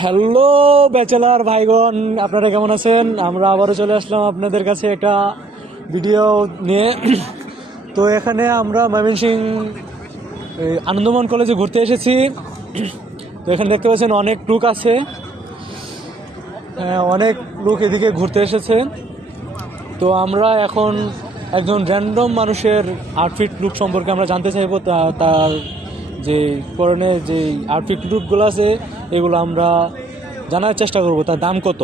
Hello bachelor ভাইগণ, আপনারা কেমন আছেন? আমরা আবারও চলে আসলাম আপনাদের কাছে একটা ভিডিও নিয়ে। তো এখানে আমরা ময়মনসিংহ আনন্দমোহন কলেজে ঘুরতে এসেছি। তো এখানে দেখতে পাচ্ছেন অনেক লোক আছে, অনেক লোক এদিকে ঘুরতে এসেছে। তো আমরা এখন একজন র্যান্ডম মানুষের আউটফিট লুক সম্পর্কে আমরা জানতে চাইবো। তার যে পরনে যে আউটফিট লুকগুলো আছে এগুলো আমরা জানার চেষ্টা করব, তার দাম কত।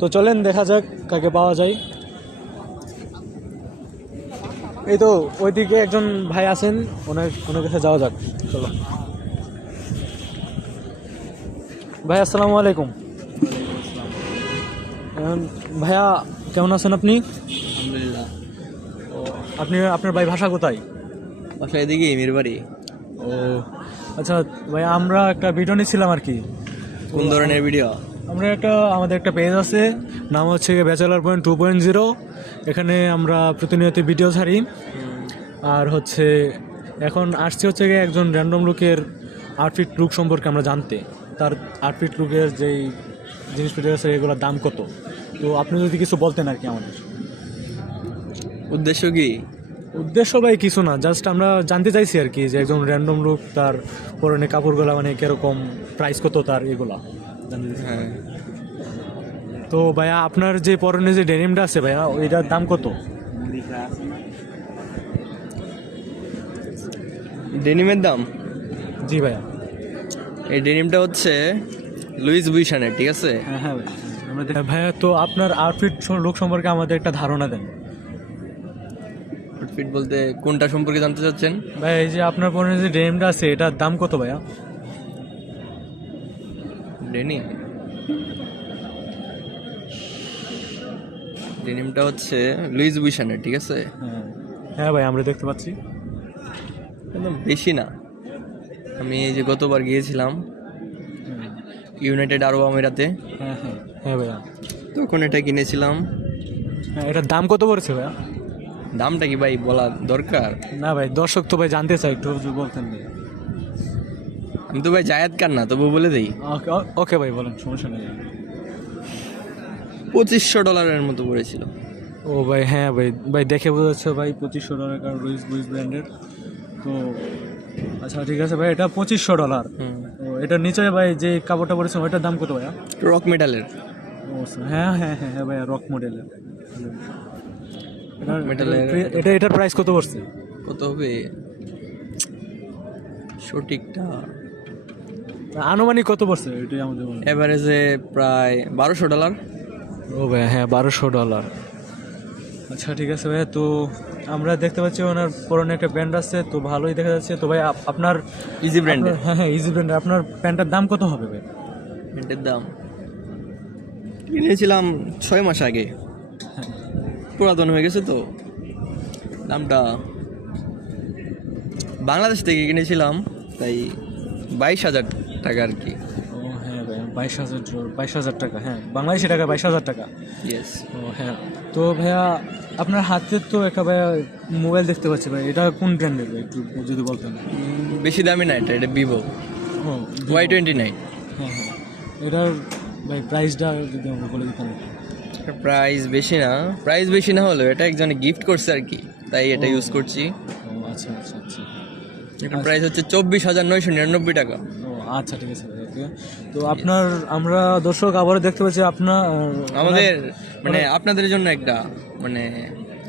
তো চলেন দেখা যাক কাকে পাওয়া যায়। এই তো ওইদিকে একজন ভাই আছেন, ওনার কাছে যাওয়া যাক। চলো ভাই, আসসালামু আলাইকুম। ভাইয়া কেমন আছেন আপনি? আলহামদুলিল্লাহ। আপনার ভাই ভাষা কোথায়? বাসা এদিকে মেয়ের বাড়ি। ও আচ্ছা ভাই, আমরা একটা ভিডিও নিচ্ছিলাম আর কি। কোন ধরনের ভিডিও? আমাদের একটা পেজ আছে, নাম হচ্ছে ব্যাচেলার পয়েন্ট 2.0। এখানে আমরা প্রতিনিয়ত ভিডিও ছাড়ি। আর হচ্ছে এখন আসছে হচ্ছে গিয়ে একজন র্যান্ডম লুকের আউটফিট লুক সম্পর্কে আমরা জানতে। তার আউটফিট লুকের যেই জিনিসপত্র আছে এগুলোর দাম কত। তো আপনি যদি কিছু বলতেন আর কি আমাদের। উদ্দেশ্য কি? উদ্দেশ্য ভাই কিছু না, জাস্ট আমরা জানতে চাইছি আর কি যে একজন র্যান্ডম লুক তার পরনে কাপড়গুলো মানে কিরকম, প্রাইস কত তার, এগুলা জানতে চাইছি। হ্যাঁ, তো ভাইয়া আপনার যে পরনে যে ডেনিমটা আছে ভাইয়া, ওইটার দাম কত? ডেনিমের দাম? জি ভাইয়া। এই ডেনিমটা হচ্ছে লুইস বুইশানের, ঠিক আছে? হ্যাঁ হ্যাঁ ভাইয়া, তো আপনার আউটফিট লুক সম্পর্কে আমাদের একটা ধারণা দেন। আউটফিট বলতে কোনটা সম্পর্কে জানতে চাচ্ছেন? ভাই এই যে আপনার পরনে যে ডেনিমটা আছে এটার দাম কত ভাইয়া? ডেনিম, ডেনিমটা হচ্ছে লুইস বুইশানের, ঠিক আছে? হ্যাঁ হ্যাঁ ভাই, আমরা দেখতে পাচ্ছি। একদম বেশি না। আমি এই যে গতবার গিয়েছিলাম ইউনাইটেড আরব আমিরাতে, হ্যাঁ হ্যাঁ হ্যাঁ ভাইয়া। তখন এটা কিনেছিলাম। হ্যাঁ, এটার দাম কত পড়েছে ভাইয়া? দামটা কি ভাই বলা দরকার? না ভাই, দর্শক তো ভাই জানতে চাই, একটু যদি বলতেন ভাই। আমি তো ভাই জায়েদ কার না, তবু বলে দিই। ওকে ওকে ভাই, বলেন, সমস্যা নেই। $2500 মতো পড়েছিল। ও ভাই, হ্যাঁ ভাই ভাই দেখে বোঝা যাচ্ছে ভাই $2500 কারণ লুইস ব্র্যান্ডের। তো আচ্ছা ঠিক আছে ভাই, এটা $2500। ও এটার নিচে ভাই যে কাপড়টা পরেছে ওইটার দাম কত ভাইয়া? রক মেটালের। ও হ্যাঁ হ্যাঁ হ্যাঁ হ্যাঁ ভাইয়া, রক মডেলের। মেটালের এটার প্রাইস কত পড়ছে? কত হবে সঠিকটা? আনুমানিক কত পড়ছে এটাই আমাদের বলুন। এভারেজে প্রায় $1200। ও ভাই হ্যাঁ, $1200। আচ্ছা ঠিক আছে ভাইয়া, তো আমরা দেখতে পাচ্ছি ওনার পুরনো একটা ব্র্যান্ড আছে, তো ভালোই দেখা যাচ্ছে। তো ভাই আপনার ইজি ব্র্যান্ডের। হ্যাঁ হ্যাঁ ইজি ব্র্যান্ডের আপনার প্যান্টটার দাম কত হবে ভাই? প্যান্টের দাম কিনেছিলাম 6 মাস আগে, পুরাতন হয়ে গেছে তো। দামটা বাংলাদেশ থেকে কিনেছিলাম, তাই 22,000 টাকা আর কি। ও হ্যাঁ ভাই, 22,000 টাকা, হ্যাঁ বাংলাদেশি টাকা 22,000 টাকা। ইয়েস। ও হ্যাঁ, তো ভাইয়া আপনার হাতে তো একটা ভাইয়া মোবাইল দেখতে পাচ্ছি ভাই, এটা কোন ব্র্যান্ডের ভাই একটু যদি বলতেন। বেশি দামি না, এটা ভিভো ও Y29। হ্যাঁ হ্যাঁ, এটার ভাই প্রাইসটা যদি আমরা বলে দিতাম। প্রাইস বেশি না হলেও এটা একজনে গিফট করছে আর কি, তাই এটা ইউজ করছি। ও আচ্ছা আচ্ছা আচ্ছা। এটার প্রাইস হচ্ছে 24,999 টাকা। ও আচ্ছা ঠিক আছে ভাই, ওকে। তো আমরা দর্শক আবারও দেখতে পাচ্ছি আপনার আমাদের মানে আপনাদের জন্য একটা মানে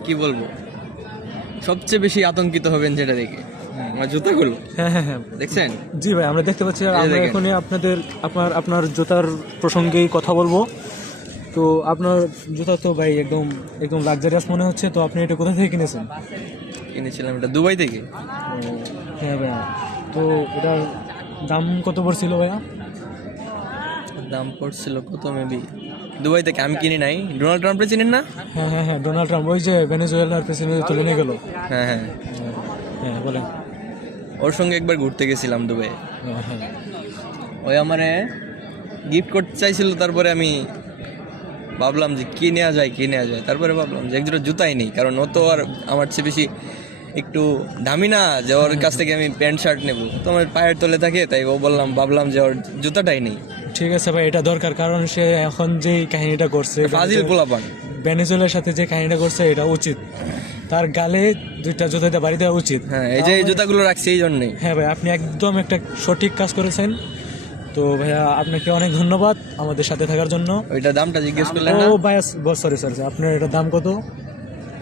কি বলবো, সবচেয়ে বেশি আতঙ্কিত হবেন যেটা দেখে, আমার জুতাগুলো হ্যাঁ হ্যাঁ হ্যাঁ দেখছেন। জি ভাই, আমরা দেখতে পাচ্ছি। আর এই আমরা দেখেন। এখনই আপনার জুতার প্রসঙ্গেই কথা বলবো। তো আপনার জুতা তো ভাই একদম একদম লাক্সারিয়াস মনে হচ্ছে। তো আপনি এটা কোথা থেকে কিনেছেন? কিনেছিলাম এটা দুবাই থেকে। ও হ্যাঁ ভাইয়া, তো এটার দাম কত পড়ছিল ভাইয়া? দাম পড়ছিল কত, মেবি দুবাই থেকে আমি কিনি নাই। ডোনাল্ড ট্রাম্পে চিনেন না? হ্যাঁ হ্যাঁ হ্যাঁ, ডোনাল্ড ট্রাম্প, ওই যে ভেনেজুয়েলার প্রেসিডেন্ট তুলে নিয়ে গেল। হ্যাঁ হ্যাঁ, হ্যাঁ বলেন। ওর সঙ্গে একবার ঘুরতে গেছিলাম দুবাই। হ্যাঁ ওই আমারে গিফট করতে চাইছিল, তারপরে আমি ভাবলাম যে কি নেওয়া যায়। তারপরে ভাবলাম যে একজোড়া জুতাই নেই, কারণ ও তো আর আমার চেয়ে বেশি একটু দামি না যে ওর কাছ থেকে আমি প্যান্ট শার্ট নেবো। তো আমার পায়ের তলে থাকে, তাই ভাবলাম যে ওর জুতাটাই নেই। ঠিক আছে ভাই, এটা দরকার, কারণ সে এখন যে কাহিনীটা করছে, ফাজিল পোলাপান। ভেনেজুয়েলার সাথে যে কাহিনীটা করছে, এটা উচিত, তার গালে 2টা জুতা দিয়ে বাড়ি দেওয়া উচিত। হ্যাঁ, এই যে এই জুতাগুলো রাখছি এই জন্যই। হ্যাঁ ভাই, আপনি একদম একটা সঠিক কাজ করেছেন। তো ভাইয়া আপনাকে অনেক ধন্যবাদ আমাদের সাথে থাকার জন্য। ওইটা দামটা জিজ্ঞেস করলেন ও না? ভাইয়া, সরি সরি, আপনার এটার দাম কত?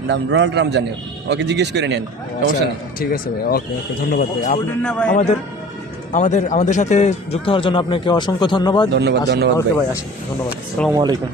দাম ডোনাল্ড ট্রাম্প জানে, ওকে জিজ্ঞেস করে নেন, সমস্যা নেই। ঠিক আছে ভাই, ওকে ওকে, ধন্যবাদ ভাই। আমাদের আমাদের আমাদের সাথে যুক্ত হওয়ার জন্য আপনাকে অসংখ্য ধন্যবাদ। ধন্যবাদ, আসুন, ধন্যবাদ ওকে ভাই। ভাই, আসি, ধন্যবাদ, আসসালামু আলাইকুম।